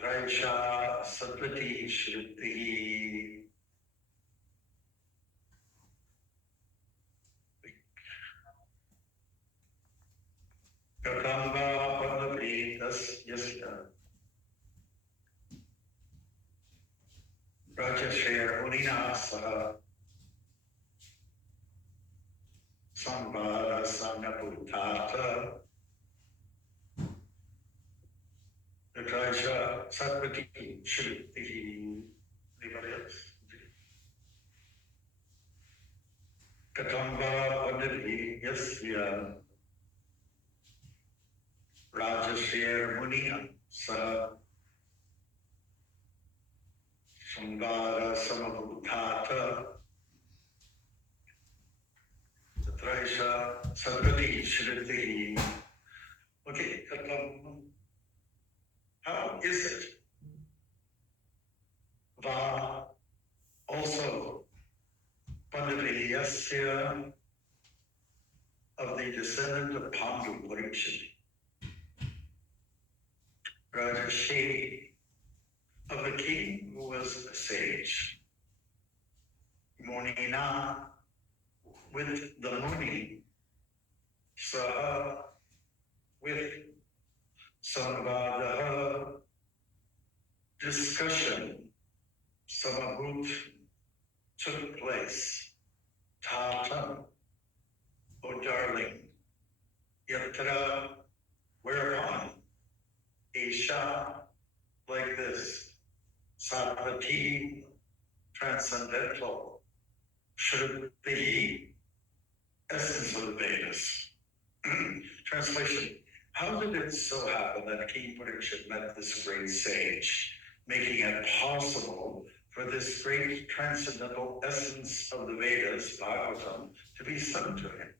Tatraisha Satvati Shruti Katamba Padavitas Yasya Rajashare Uninasa Sambhara Samyaputata Tatraisha Satvati Shruti. Anybody else? Katamba Padavi Yasya Rajashare Munia Sa Sambhara Samabhutata Tatraisha Satvati Shruti. Okay, how is it? Va also Pandaviyasya of the descendant of Pandu Parikshit, Rajashi of the king who was a sage, Munina with the Muni, Saha with Samvadaha, discussion, Samabhut took place, Tata, oh darling, Yatra, whereupon, Isha, like this, Satvati, transcendental, should be essence of the Vedas. Translation, how did it so happen that King Parikshit met this great sage, making it possible for this great transcendental essence of the Vedas, Bhagavatam, to be sung to him?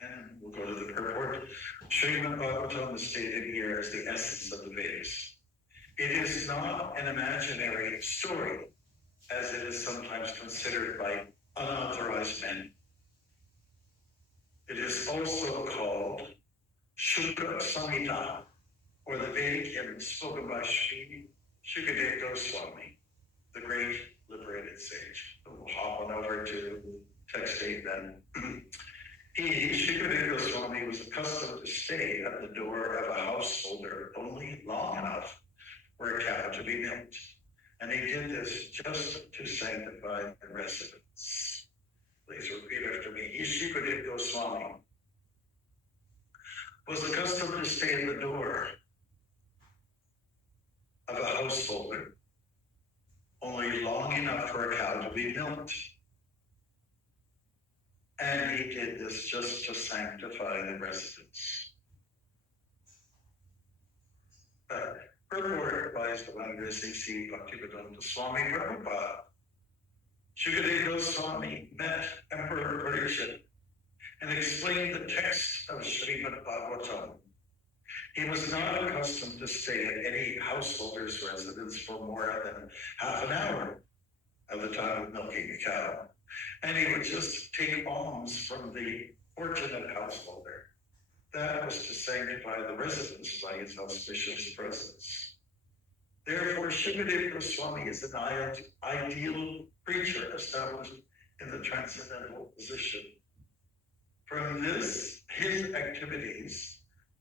And we'll go to the purport. Srimad Bhagavatam is stated here as the essence of the Vedas. It is not an imaginary story, as it is sometimes considered by unauthorized men. It is also called Shukra Samhita, or the Vedic hymn spoken by Sri Shukadeva Goswami, the great liberated sage. We'll hop on over to text 8 then. He, Shukadeva Goswami, was accustomed to stay at the door of a householder only long enough for a cow to be milked. And he did this just to sanctify the residents. Please repeat after me. He, Shukadeva Goswami, was accustomed to stay at the door of a householder only long enough for a cow to be milked. And he did this just to sanctify the residents. Purport advised the Marga C.C. Bhakti Swami Prabhupada. Shukadeva Goswami met Emperor Parikshit and explained the text of Srimad Bhagavatam. He was not accustomed to stay at any householder's residence for more than half an hour of the time of milking the cow. And he would just take alms from the fortunate householder. That was to sanctify the residence by his auspicious presence. Therefore, Shukadeva Goswami is an ideal preacher established in the transcendental position. From his activities,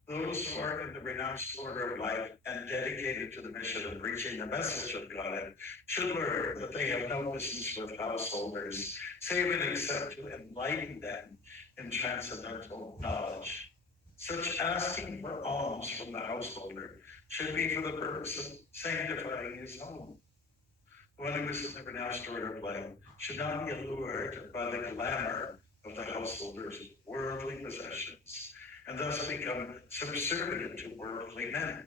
those who are in the renounced order of life and dedicated to the mission of preaching the message of God should learn that they have no business with householders, save and except to enlighten them in transcendental knowledge. Such asking for alms from the householder should be for the purpose of sanctifying his home. One who is in the renounced order of life should not be allured by the glamour of the householder's worldly possessions, and thus become subservient to worldly men.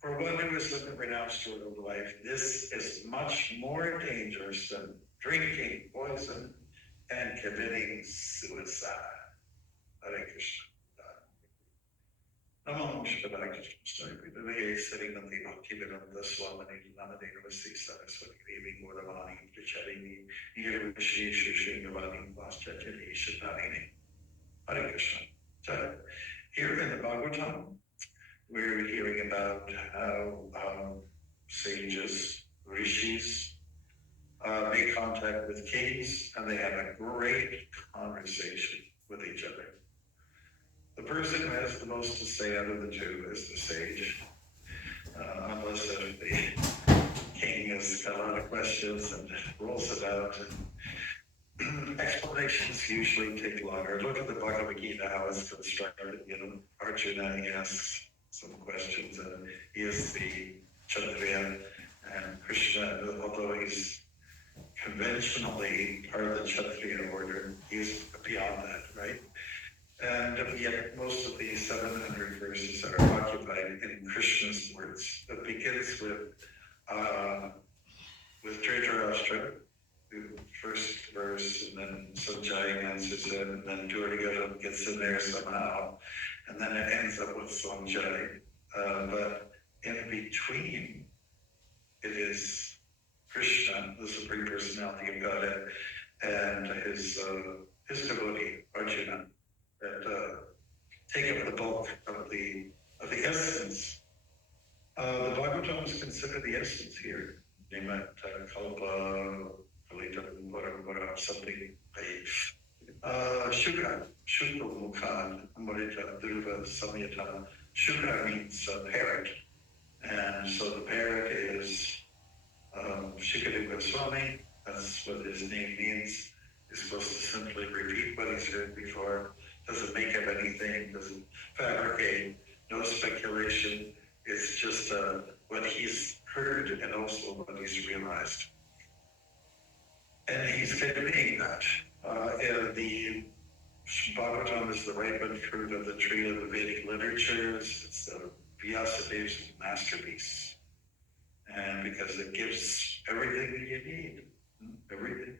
For one who is in the renounced order of life, this is much more dangerous than drinking poison and committing suicide. Hare Krishna. Namo Shivaya Krishna. Sitting on the Bhakti Swami Namadeva Saraswati Devi Gauravani Pracharini Nirvishri Shishingavani Vaschachari Shatarini. Hare Krishna. So, here in the Bhagavatam, we're hearing about how sages, rishis, make contact with kings, and they have a great conversation with each other. The person who has the most to say out of the two is the sage, unless if the king has got a lot of questions and rolls it out. And explanations usually take longer. Look at the Bhagavad Gita, how it's constructed. Arjuna asks some questions, and he is the Kshatriya, and Krishna, although he's conventionally part of the Kshatriya order, he's beyond that, right? And yet most of these 700 verses are occupied in Krishna's words. It begins with Dhritarashtra, the first verse, and then Sanjay answers it, and then Duryodhana gets in there somehow, and then it ends up with Sanjay. But in between, it is Krishna, the Supreme Personality of Godhead, and his devotee, Arjuna, that take up the bulk of the essence. The Bhagavatam is considered the essence here. Nimat Kalpa Kalita something. Shuka Mukhan Amrita Dhruva Samyata. Shuka means parrot. And so the parrot is Shukadeva Swami. That's what his name means. He's supposed to simply repeat what he's heard before. Doesn't make up anything, doesn't fabricate, no speculation. It's just what he's heard and also what he's realized. And he's conveying that. And the Bhagavatam is the ripened fruit of the tree of the Vedic literatures. It's the Vyasadeva's masterpiece. And because it gives everything that you need, everything.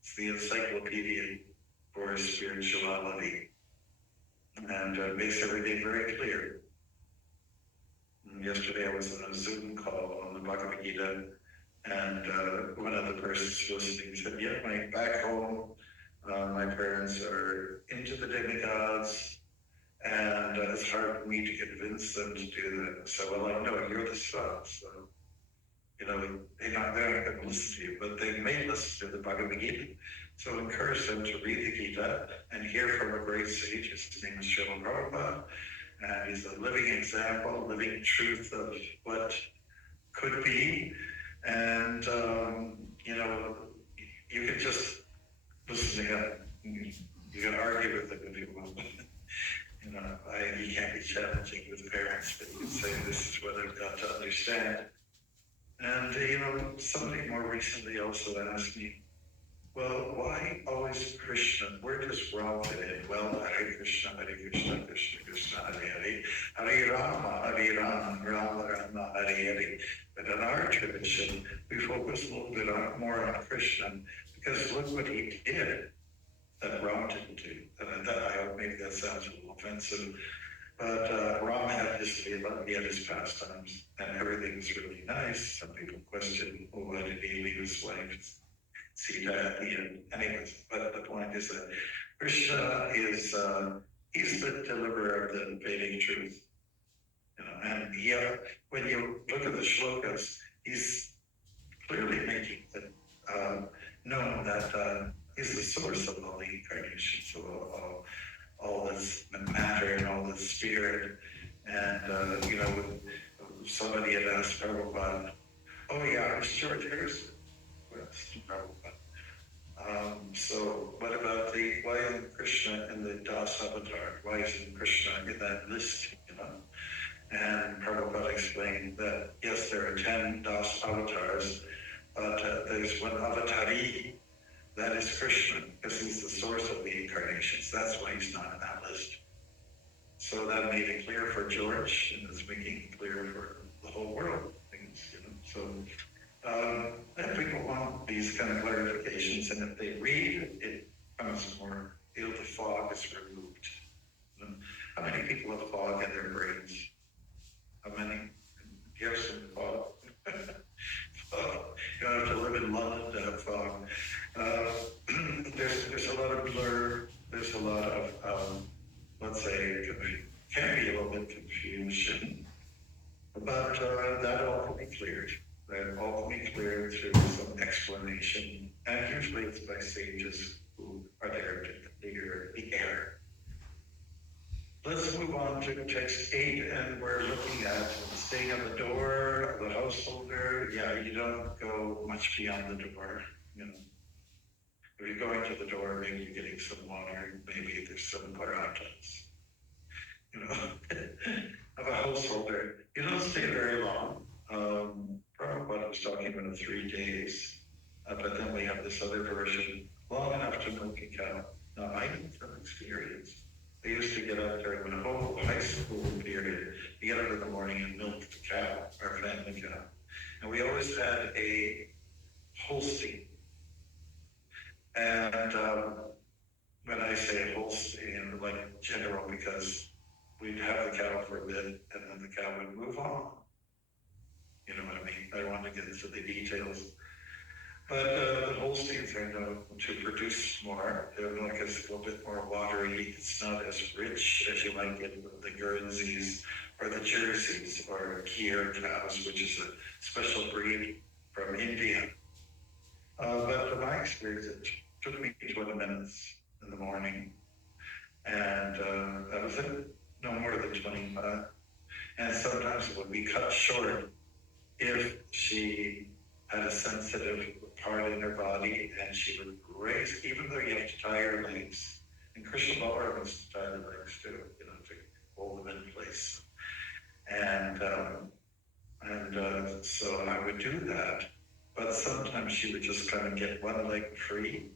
It's the encyclopedia for spirituality, and makes everything very clear. And yesterday I was on a Zoom call on the Bhagavad Gita, and one of the persons listening said, yeah, back home, my parents are into the demigods, and it's hard for me to convince them to do that. So, well, I know you're the son, so they're not going to listen to you, but they may listen to the Bhagavad Gita. So encourage them to read the Gita and hear from a great sage. His name is Srila Prabhupada, and he's a living example, living truth of what could be. And, you can just listen to him. You can argue with him if you want. You can't be challenging with parents, but you can say, this is what I've got to understand. And, somebody more recently also asked me, well, why always Krishna? Where does Ram fit in? Well, Hare Krishna, Krishna Krishna, Hare Hare Rama, Rama Rama, Hare Hare. But in our tradition, we focus a little bit more on Krishna, because look what he did that Ram didn't do. And I hope maybe that sounds a little offensive. But Ram had his Leela, he had his pastimes, and everything was really nice. Some people question, why did he leave his wife Sita at the end? Anyways, but the point is that Krishna is, he's the deliverer of the Vedic truth. And when you look at the shlokas, he's clearly making it known that he's the source of all the incarnations, of all this matter and all this spirit. And, somebody had asked Prabhupada, oh yeah, it's George Harrison. Well, it's Prabhupada. So what about why isn't Krishna in the Das avatar? Why isn't Krishna in that list, And Prabhupada explained that, yes, there are 10 Das avatars, but there's one avatari, that is Krishna, because he's the source of the incarnations. That's why he's not in that list. So that made it clear for George, and it's making it clear for the whole world. So if people want these kind of clarifications, and if they read, it becomes more, the fog is removed. How many people have fog in their brains? How many? Do you have some fog? You don't have to live in London to have fog. There's a lot of blur. There's a lot of, let's say, can be a little bit confusion. But that all can be cleared. That all can be cleared through some explanation, and usually it's by sages who are there to clear the air. Let's move on to text 8, and we're looking at staying on the door of the householder. Yeah, you don't go much beyond the door, you know. If you're going to the door, maybe you're getting some water, maybe there's some paratas. You know, of a householder. You don't stay very long. Prabhupada was talking about 3 days, but then we have this other version, long enough to milk a cow. Now, I know from experience. I used to get up during the whole high school period. You get up in the morning and milk the cow, our family cow. And we always had a Holstein. And when I say Holstein, like general, because we'd have the cow for a bit and then the cow would move on. You know what I mean? I don't want to get into the details. But the Holsteins are known to produce more. They're like a little bit more watery. It's not as rich as you might get with the Guernseys or the Jerseys or Kier cows, which is a special breed from India. But from my experience, it took me 20 minutes in the morning. And that was it. No more than 25. And sometimes it would be cut short if she had a sensitive part in her body and she would raise, even though you have to tie her legs. And Krishna Balaram was to tie the legs too, you know, to hold them in place. And so I would do that. But sometimes she would just kind of get one leg free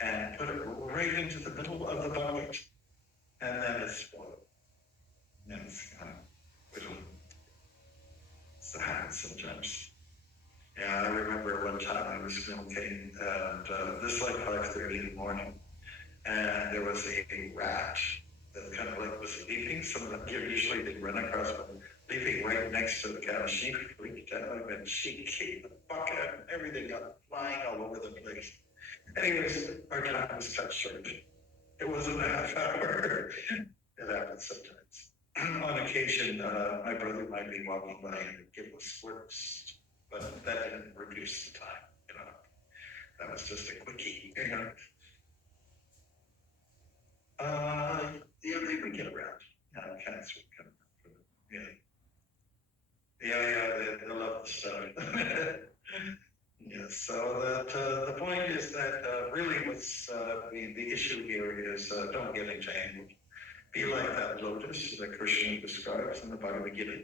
and put it right into the middle of the bucket. And then it's spoiled. And it's kind of, it's the habit sometimes. Yeah, I remember one time I was milking, and this like 5:30 in the morning, and there was a rat that kind of like was leaping. Some of them usually they run across, but leaping right next to the cow. She freaked out and she kicked the bucket and everything got flying all over the place. Anyways, our time was cut short. It wasn't a half hour. It happens sometimes. On occasion, my brother might be walking by and give us squirts, but that didn't reduce the time, you know. That was just a quickie, you know. Yeah, they would get around. Cats would come. They love the stuff. Yes, so that the point is that really what's the issue here is don't get entangled. Be like that lotus that Krishna describes in the Bhagavad Gita.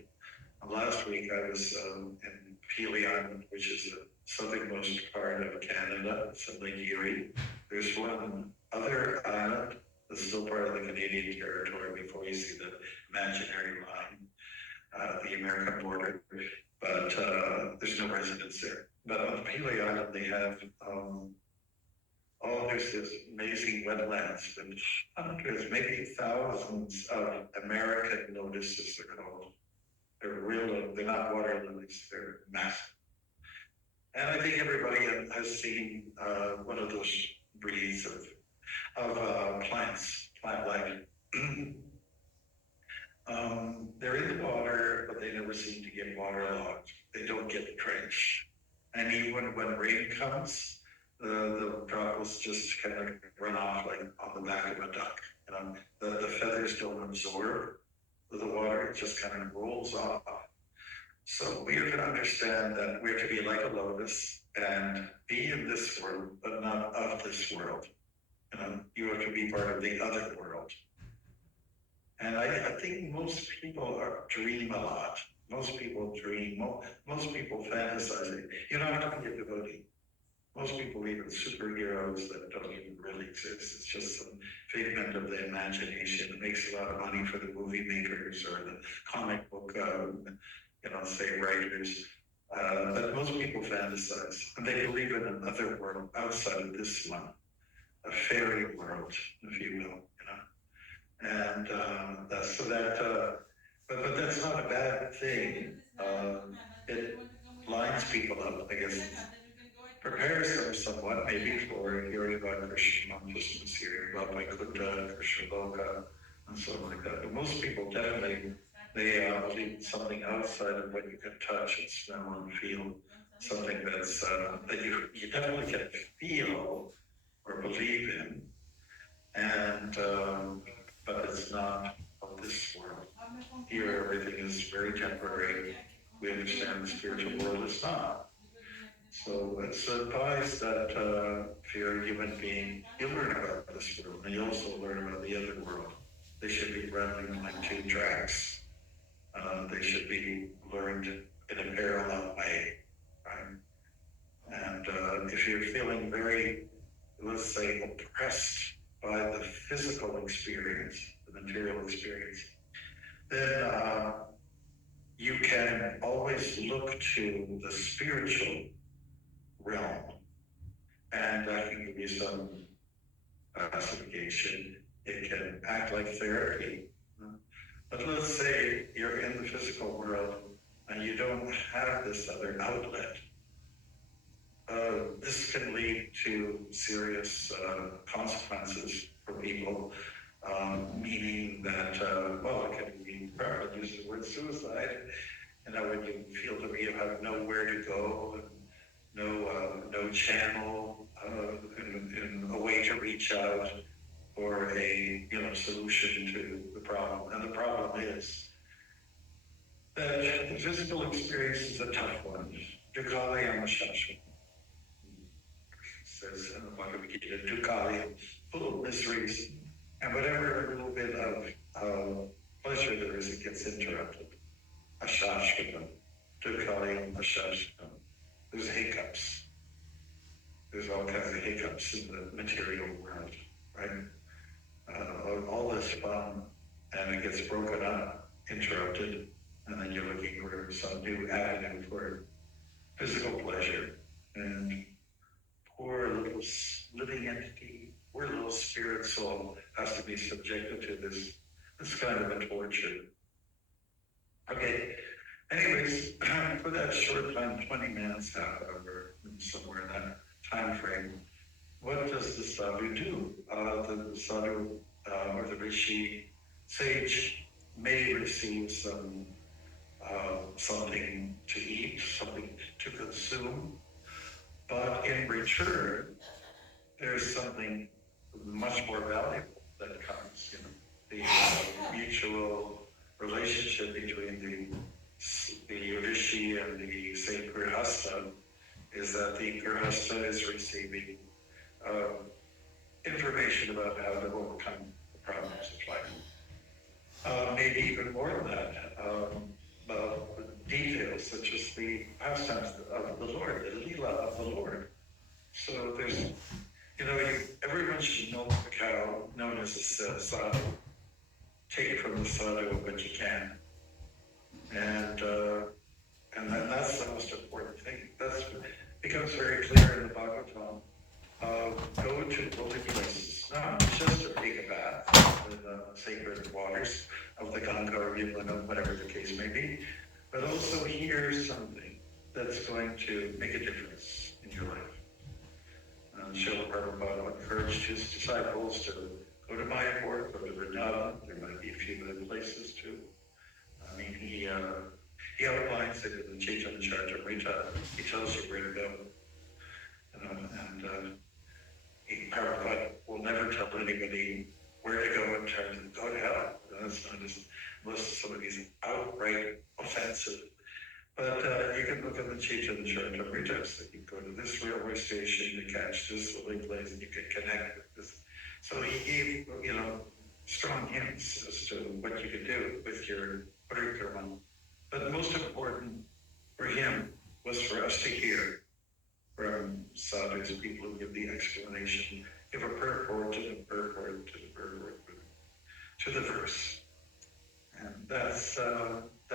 Last week I was in Pili Island, which is the southernmost part of Canada. It's in Lake Erie. There's one other island that's still part of the Canadian territory before you see the imaginary line, the American border. But there's no residents there. But on Pili Island, they have there's this amazing wetlands with hundreds, maybe thousands of American lotuses, they're called. They're not water lilies, they're massive. And I think everybody has seen one of those breeds of plants, plant life. They're in the water, but they never seem to get waterlogged. They don't get drenched. And even when rain comes, the droplets just kind of run off like on the back of a duck. You know, the feathers don't absorb the water, it just kind of rolls off. So we are to understand that we're to be like a lotus and be in this world, but not of this world. You know, you are to be part of the other world. And I think most people dream a lot. Most people dream, most people fantasize. You don't have to be a devotee. Most people, even superheroes that don't even really exist, it's just some figment of the imagination. It makes a lot of money for the movie makers or the comic book, say writers. But most people fantasize, and they believe in another world outside of this one, a fairy world, if you will, And but that's not a bad thing. It lines people up, I guess. Prepares them somewhat, maybe for hearing about Krishna consciousness, hearing about Vaikuntha, Krishna Loka, and so on like that. But most people definitely They believe in something outside of what you can touch and smell and feel, something that's that you definitely can feel or believe in, and but it's not of this world. Here, everything is very temporary. We understand the spiritual world is not. So it's advised that if you're a human being, you learn about this world, and you also learn about the other world. They should be running like two tracks. They should be learned in a parallel way, right? And if you're feeling very, let's say, oppressed by the physical experience, the material experience, then you can always look to the spiritual realm, and that can give you some pacification. It can act like therapy. But let's say you're in the physical world and you don't have this other outlet. This can lead to serious consequences for people, meaning that, well, it can be, probably use the word suicide, when you feel that you have nowhere to go, and no channel, and a way to reach out for a solution to the problem. And the problem is that the physical experience is a tough one. Dukkhalayam Shashvam says in the Bhagavad Gita, Dukkhalayam, full of miseries, and whatever little bit of pleasure there is, it gets interrupted. Ashashvatam, Dukkhalayam Ashashvatam. There's hiccups. There's all kinds of hiccups in the material world, right? All this fun, and it gets broken up, interrupted, and then you're looking for some new avenue for physical pleasure. And poor little living entity, poor little spirit soul has to be subjected to this kind of a torture. Okay, anyways, for that short time, 20 minutes, half hour, somewhere in that time frame, what does the sadhu do? The sadhu or the rishi sage may receive something to eat, something to consume, but in return, there's something much more valuable that comes. The mutual relationship between the rishi and the saint grihastha is that the grihastha is receiving information about how to overcome the problems of life. Maybe even more than that, details such as the pastimes of the Lord, the lila of the Lord. So there's, everyone should milk the cow known as a sadhu. Take from the sadhu what you can. And that's the most important thing. That becomes very clear in the Bhagavatam. Go to holy places, not just to take a bath in the sacred waters of the Ganga or Yamuna, whatever the case may be, but also hear something that's going to make a difference in your life. Srila Prabhupada encouraged his disciples to go to Mayapur, go to Vrindavan. There might be a few other places too. I mean, he outlines it in the Chaitanya Charitamrita. He tells you where to go. Prabhupada will never tell anybody where to go in terms of go to hell. That's not just, unless somebody's outright offensive. But you can look at the Chaitanya Charitamrita, so you go to this railway station to catch this holy place, and you can connect with this. So he gave, strong hints as to what you could do with your parikrama. But most important for him was for us to hear from sadhus, people who give the explanation, give a purport to the purport, to the purport, to the verse. And that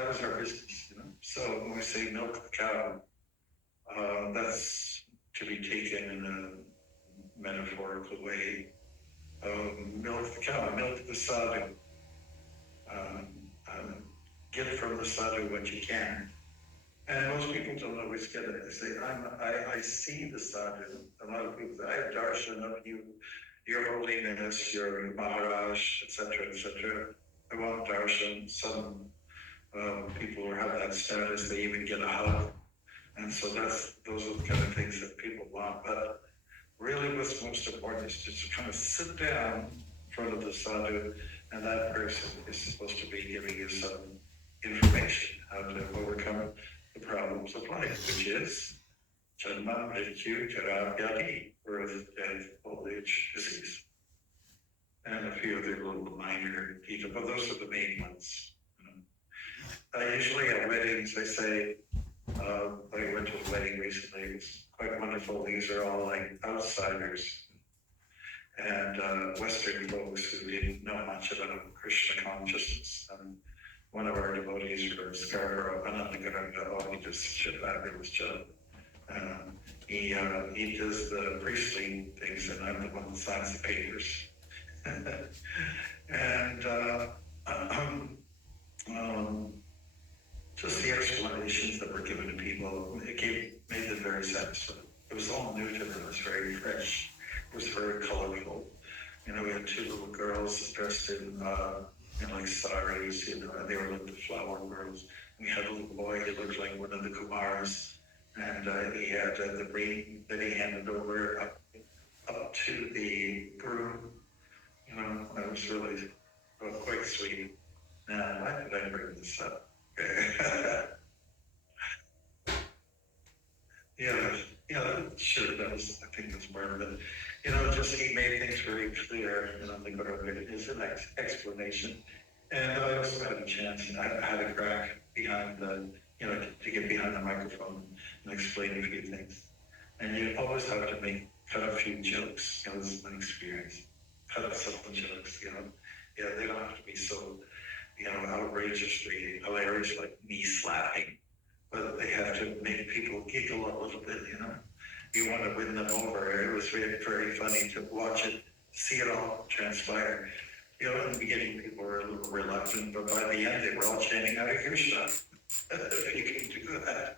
was our business, So when we say milk the cow, that's to be taken in a metaphorical way. Milk the cow, milk the sadhu. Get from the sadhu what you can. And most people don't always get it. They say, I see the sadhu. A lot of people say, I have darshan of you, your holiness, your Maharaj, etc., etc. I want darshan, some people who have that status, they even get a hug. And so those are the kind of things that people want. But really what's most important is just to kind of sit down in front of the sadhu, and that person is supposed to be giving you some information how to overcome the problems of life, which is Janma, Mrityu, Jara, Vyadi, birth, death, old age, disease. And a few other little minor details, but those are the main ones. Usually at weddings, I say, I went to a wedding recently, it was quite wonderful. These are all like outsiders and Western folks who didn't know much about Krishna consciousness. And one of our devotees from Scarborough, Anandakaranga, oh, he does such a fabulous job. He does the priestly things, and I'm the one that signs the papers. And just the explanations that were given to people, made them very satisfied. It was all new to them. It was very fresh. It was very colorful. You know, we had two little girls dressed in like saris, you know, and they were like the flower girls. We had a little boy, he looked like one of the Kumars, and he had the ring that he handed over up to the groom. You know, that was really quite sweet. Now, why did I bring this up? Yeah, sure, that was, I think that's part of it. You know, just he made things very clear, and I think whatever it is an explanation. And I also had a chance, I had a crack behind to get behind the microphone and explain a few things. And you always have to cut a few jokes, you know, this is my experience. Cut up some jokes, you know. Yeah, they don't have to be so, you know, outrageously hilarious like me slapping, but they have to make people giggle a little bit, you know. You want to win them over. It was very, very funny to watch it, see it all transpire. You know, in the beginning, people were a little reluctant, but by the end, they were all chanting Hare Krishna. If you can do that,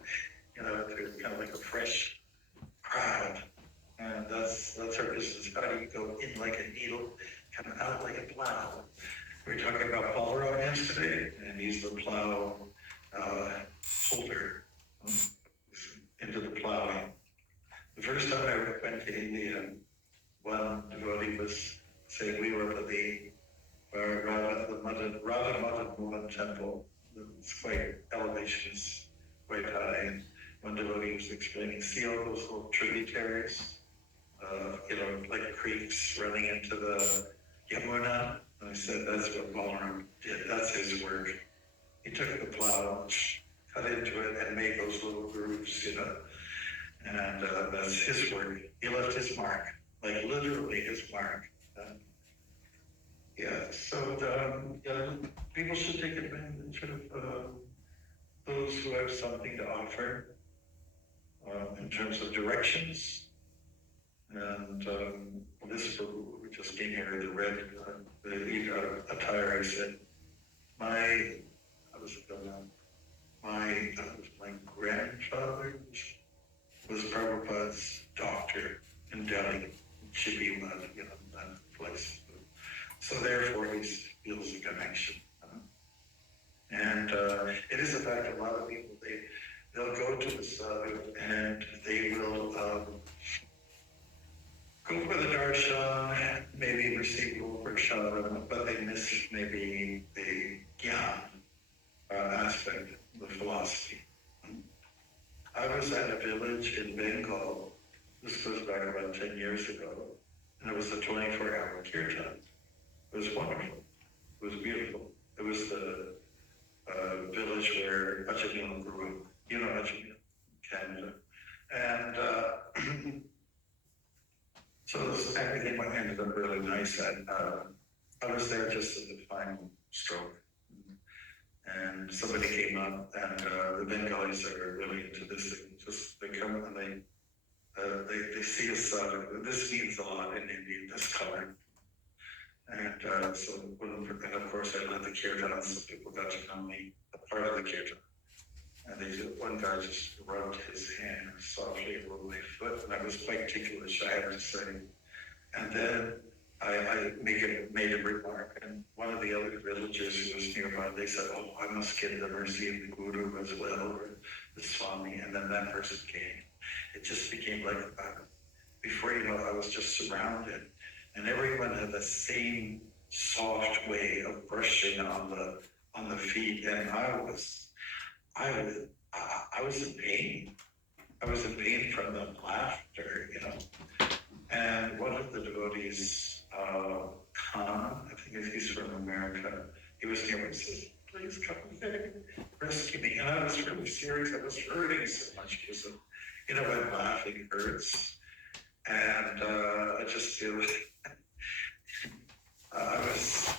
you know, it's kind of like a fresh crowd. And that's our business. How do you go in like a needle, come out like a plow? We were talking about Paul Robbins today, and he's the plow holder into the plowing. The first time I went to India, one devotee was saying we were at the Radha Madan temple. It's quite, elevation is quite high. And one devotee was explaining, see all those little tributaries, you know, like creeks running into the Yamuna? And I said, that's what Balaram did. That's his work. He took the plow, cut into it, and made those little grooves, you know. And that's his work. He left his mark, like literally his mark. People should take advantage of those who have something to offer in terms of directions. And this we just came here in the red attire. I said, my grandfather was Prabhupada's doctor in Delhi, Chibiwa, you know, that place. So therefore, he feels a connection. And it is a fact that a lot of people, they'll go to the sadhu and they will go for the darshan, maybe receive a little prashadam, but they miss maybe the gyan aspect of the philosophy. I was at a village in Bengal, this goes back about 10 years ago, and it was a 24-hour kirtan. It was wonderful. It was beautiful. It was the village where Ajamil grew up. You know Ajamil, Canada. And so everything ended up really nice. And I was there just at the final stroke. And somebody came up, and the Bengalis are really into this thing. Just they come and they see us. This means a lot in India. This color. And and of course I led the kirtan, so people got to know me, a part of the kirtan. And one guy just rubbed his hand softly over my foot, and I was quite ticklish, I have to say. And then I made a remark, and one of the other villagers who was nearby, they said, "Oh, I must get the mercy of the Guru as well, or the Swami." And then that person came. It just became like, before you know, I was just surrounded, and everyone had the same soft way of brushing on the feet, and I was in pain. I was in pain from the laughter, you know. And one of the devotees, Khan, I think he's from America, he was near me and says, "Please come here, rescue me." And I was really serious. I was hurting so much because of, you know, when laughing hurts. And I just feel I was,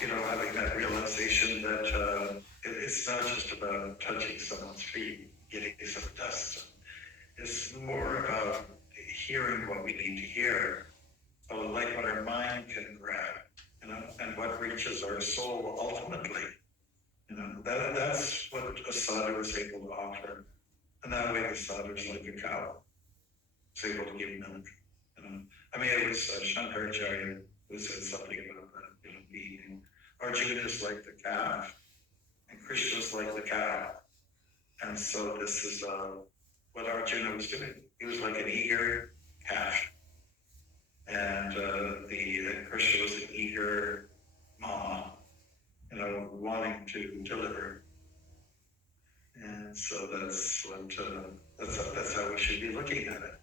you know, having that realization that it's not just about touching someone's feet, getting some dust. It's more about hearing what we need to hear, like what our mind can grab, you know, and what reaches our soul ultimately. You know, that's what a sadhu is able to offer. And that way the sadhu is like a cow. It's able to give milk. You know, I mean, it was Shankaracharya who said something about that, you know, being Arjuna is like the calf, and Krishna is like the cow. And so this is what Arjuna was doing. He was like an eager calf, and Krishna was an eager mama, you know, wanting to deliver. And so that's what that's how we should be looking at it.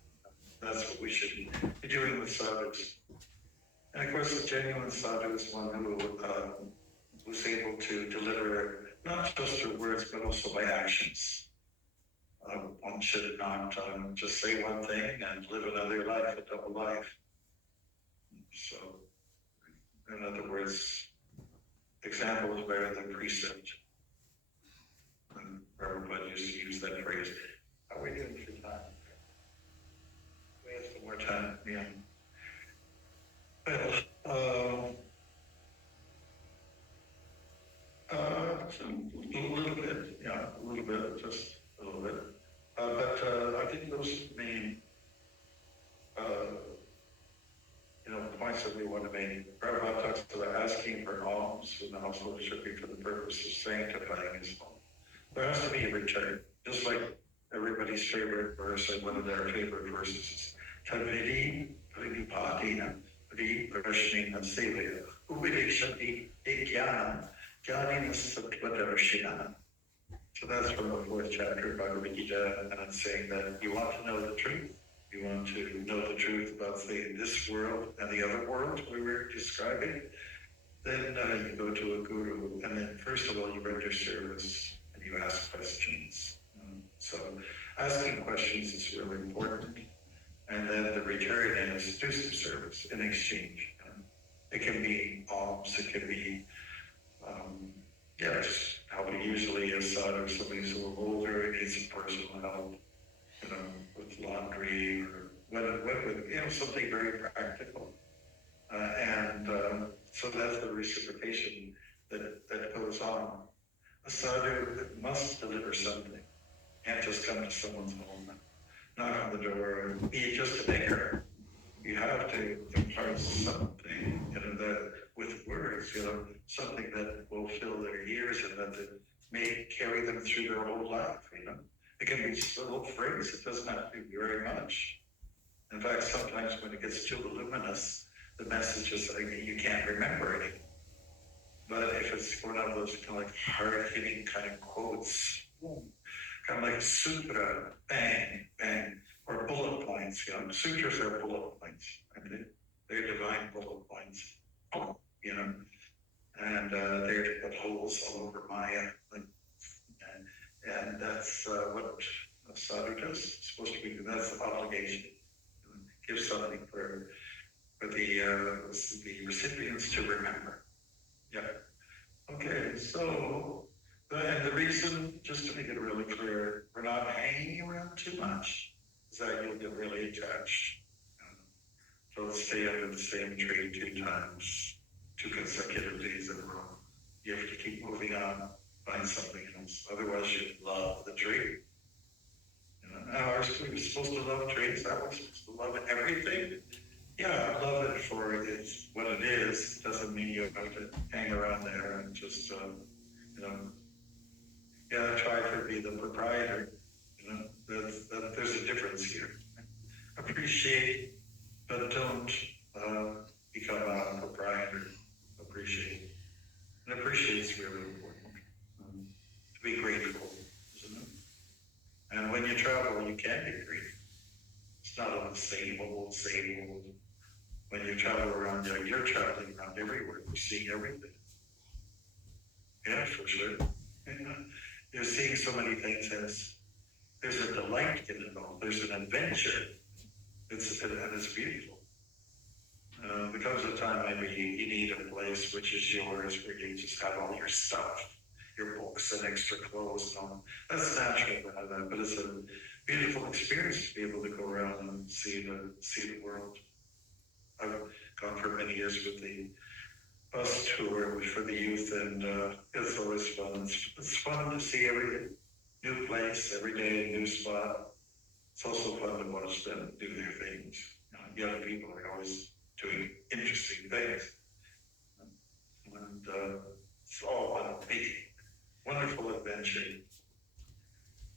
That's what we should be doing with sadhus. And of course, the genuine sadhu is one who was able to deliver not just through words, but also by actions. One should not just say one thing and live another life, a double life. So, in other words, example is better than precept. And Prabhupada used to use that phrase. How are we doing for time? We have some more time. Yeah. Well, a little bit, yeah, a little bit, just a little bit. But I think those are the main, you know, points that we want to make. Prabhupada talks about asking for alms in the household should be for the purpose of sanctifying his home. There has to be a return, just like everybody's favorite verse, and one of their favorite verses is Tadvidi Prinipatina Pri Prashnina Sevya Uvidikshati Ekyanam Jnanina Sattvadarshina. So that's from the 4th chapter of Bhagavad Gita, and it's saying that you want to know the truth. You want to know the truth about, say, this world and the other world we were describing, then you go to a guru, and then first of all, you render service and you ask questions. So asking questions is really important. And then the return is do some service in exchange. It can be alms, it can be, just helping. Usually a sadhu or somebody's a little older, needs some personal help, you know, with laundry or with you know, something very practical. So that's the reciprocation that goes on. A sadhu must deliver something. Can't just come to someone's home, knock on the door, and be just a beggar. You have to impart something, you know, that with words, you know, something that will fill their ears and that may carry them through their whole life, you know. It can be just a little phrase, it doesn't have to be very much. In fact, sometimes when it gets too voluminous, the message is like you can't remember it. But if it's one of those kind of like hard-hitting kind of quotes, kind of like sutra, bang, bang, or bullet points, you know. Sutras are bullet points, and they're divine bullet points, you know. And they're to put holes all over Maya. And that's what a sadhu does. It's supposed to be, that's the obligation. Give something for the recipients to remember. Yeah. Okay, so, and the reason, just to make it really clear, we're not hanging around too much, is that you'll get really attached. Don't stay under the same tree 2 times, 2 consecutive days in a row. You have to keep moving on, find something else. Otherwise, you love the tree. You know, our tree was supposed to love trees. That was supposed to love everything. Yeah, I love it for it's what it is. Doesn't mean you have to hang around there and just, you know, yeah, try to be the proprietor. You know, there's a difference here. Appreciate, but don't become a proprietor. Appreciate. And appreciate is really important. To be grateful, isn't it? And when you travel, you can be grateful. It's not on the same old, same old. When you travel around there, you're traveling around everywhere. You're seeing everything. Yeah, for sure. Yeah. You're seeing so many things, and there's a delight in it all. There's an adventure. And it's beautiful. There comes a time maybe you need a place which is yours where you just have all your stuff, your books and extra clothes and all. That's natural to have that, but it's a beautiful experience to be able to go around and see the world. I've gone for many years with the bus tour for the youth, and it's always fun. It's fun to see every new place, every day, new spot. It's also fun to watch them do their things. Young people are always doing interesting things. And it's all one big, wonderful adventure.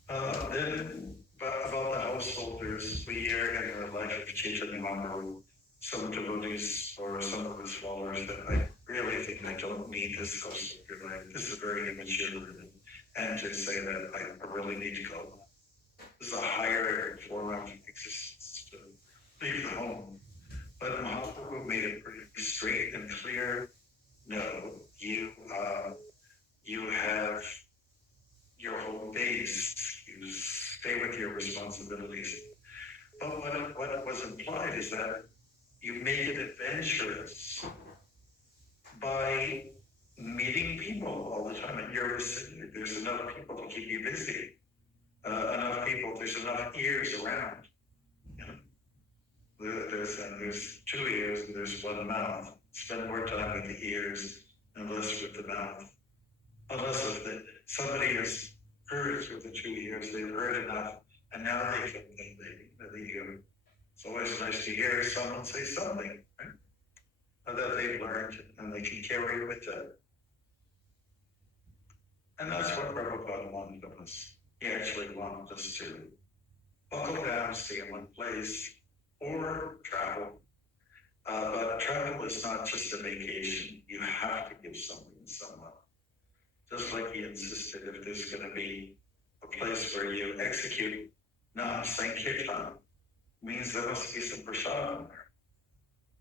Then about the householders, we hear in the life of Chaitanya Mahaprabhu, some devotees or some of his followers that I really think I don't need this householder life. This is very immature. And to say that I really need to go. This is a higher form of existence to leave the home. But Mahaprabhu made it pretty straight and clear. No, you have your home base. You stay with your responsibilities. But what was implied is that you make it adventurous by meeting people all the time in your vicinity. There's enough people to keep you busy. Enough people, there's enough ears around. You know, there's 2 ears and there's 1 mouth. Spend more time with the ears and less with the mouth. Unless if somebody has heard through the 2 ears, they've heard enough, and now they can it's always nice to hear someone say something, right? That they've learned and they can carry with them. And that's what Prabhupada wanted of us. He actually wanted us to buckle down, stay in one place, or travel. But travel is not just a vacation. You have to give something to someone. Just like he insisted, if there's going to be a place where you execute Nam Sankirtan, means there must be some prasadam there.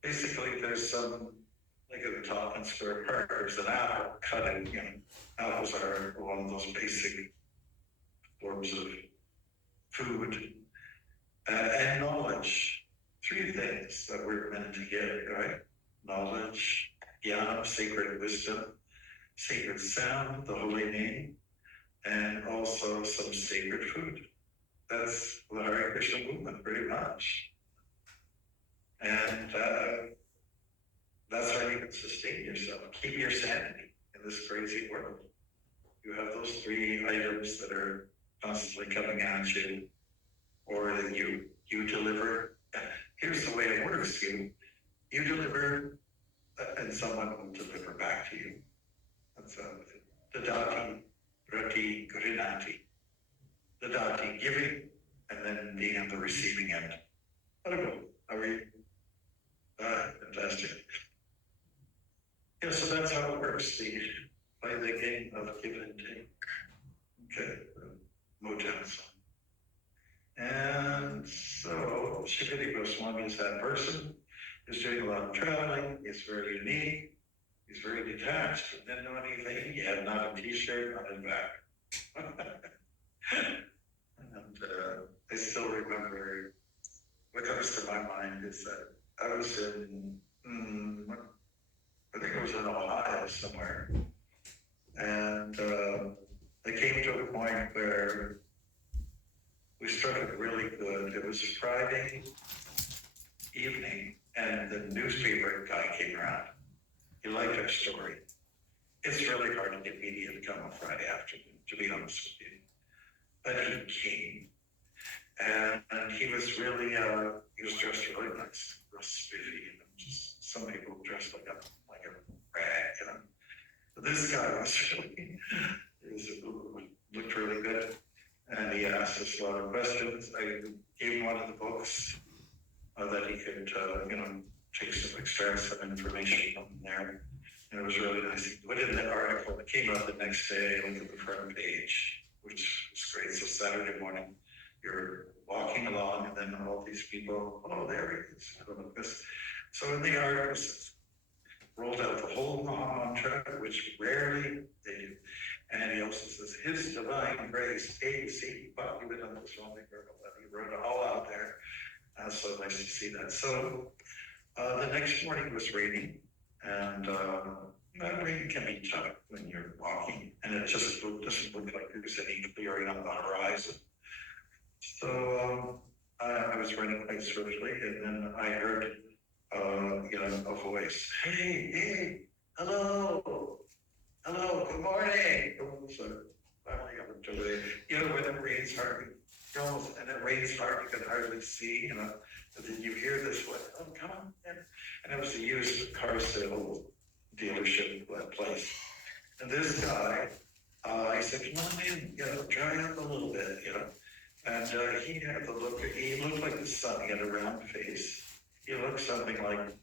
Basically, there's some, like at the top in Square Park, there's an apple cut in, apples are one of those basic forms of food. And knowledge, 3 things that we're meant to get, right? Knowledge, jnana, sacred wisdom, sacred sound, the holy name, and also some sacred food. That's the Hare Krishna movement, pretty much. And that's how you can sustain yourself. Keep your sanity in this crazy world. You have those 3 items that are constantly coming at you, or that you deliver. Here's the way it works. You deliver, and someone will deliver back to you. That's dadati, rati, grinati. Dadati, giving, and then being on the receiving end. Wonderful. How are you? Fantastic. Yeah, so that's how it works. Play the game of give and take. Okay, Motown song. And so Shikari Goswami is that person who's doing a lot of traveling. He's very unique. He's very detached. He didn't know anything. He had not a t-shirt on his back. And I still remember what comes to my mind is that I was in, I think it was in Ohio somewhere. And I came to a point where we started really good. It was Friday evening, and the newspaper guy came around. He liked our story. It's really hard to get media to come on Friday afternoon, to be honest with you. But he came, and he was really, he was dressed really nice, real spiffy, just some people dressed like a rag, But this guy was really, looked really good, and he asked us a lot of questions. I gave him one of the books that he could, extract some information from there. And it was really nice. He put in the article that came out the next day, look at the front page, which was great. So Saturday morning, you're walking along, and then all these people, oh, there he is. So in the article, rolled out the whole mantra, which rarely they do. And he also says, His Divine Grace, ABC, Bhakti Swami. He wrote it all out there. So nice to see that. So the next morning was raining, and that rain can be tough when you're walking, and it just doesn't look like there's any clearing on the horizon. So I was running quite swiftly, and then I heard, a voice. Hey, hello, good morning. So finally I looked over there. When it rains hard, and it rains hard, you can hardly see, but then you hear this one, oh, come on. And it was a used car sale dealership place. And this guy, I said, come on in, dry up a little bit, And he had he looked like the sun. He had a round face. He looked something like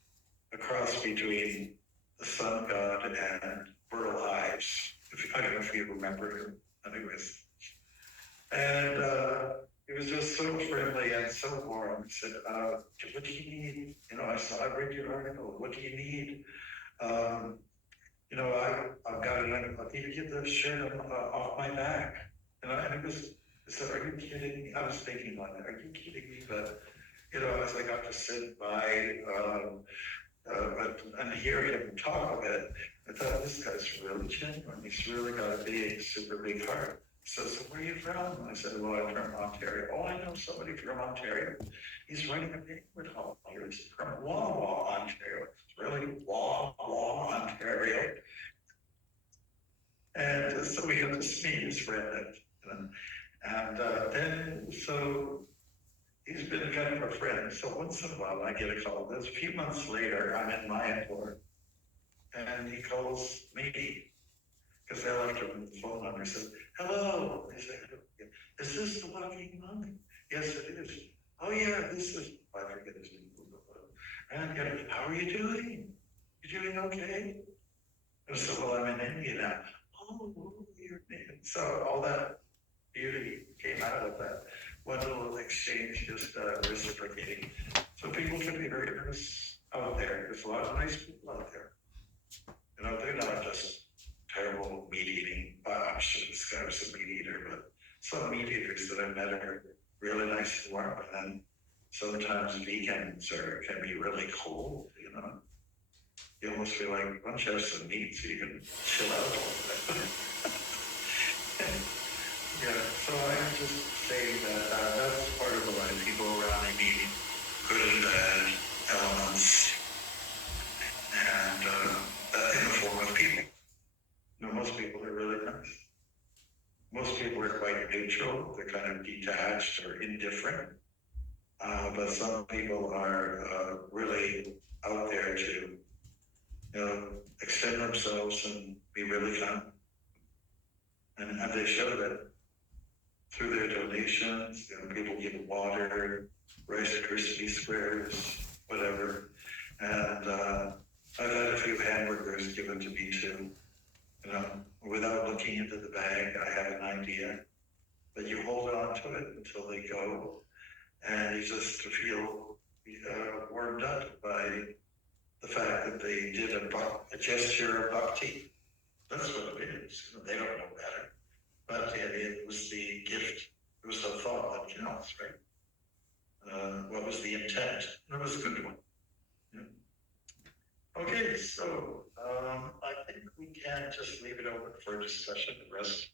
a cross between the sun god and Burl Ives. I don't know if you remember him. Anyways. And he was just so friendly and so warm. He said, what do you need? I read your article. What do you need? I've got it. I'll give you the shirt off my back. And I said, are you kidding me? I was thinking on that. Are you kidding me? But, as I got to sit by and hear him talk of it, I thought, this guy's really genuine. He's really got a big, super big heart. So where are you from? I said, well, I'm from Ontario. Oh, I know somebody from Ontario. He's running a banquet hall here. He's from Wawa, Ontario. It's really Wawa, Ontario. And so we got to meet his friend. And then, so he's been kind of a friend. So once in a while, I get a call. There's a few months later, I'm in Mayapur, and he calls me because I left him the phone number. He said, hello. I said, is this the walking monk? Yes, it is. Oh, yeah, this is, I forget his name. And how are you doing? You doing okay? And so, well, I'm in India now. Oh, you're in. So all that beauty came out of that one little exchange, just reciprocating. So people can be very nice out there. There's a lot of nice people out there. They're not just terrible meat eating. I'm sure this guy was a meat eater, but some meat eaters that I met are really nice and warm. And then sometimes vegans can be really cold, You almost feel like, why don't you have some meat so you can chill out a little bit? So I'm just saying that that's part of the life. People around me meeting good and bad elements, and in the form of people. Most people are really nice. Most people are quite neutral. They're kind of detached or indifferent. But some people are really out there to, extend themselves and be really kind. And they show that through their donations. People give water, Rice Krispie squares, whatever. And I've had a few hamburgers given to me too. Without looking into the bag, I have an idea. But you hold on to it until they go, and you just feel warmed up by the fact that they did a gesture of bhakti. That's what it is. They don't know better. But it was the gift, it was the thought that counts, right? What was the intent? It was a good one. Yeah. Okay, so I think we can just leave it open for discussion. The rest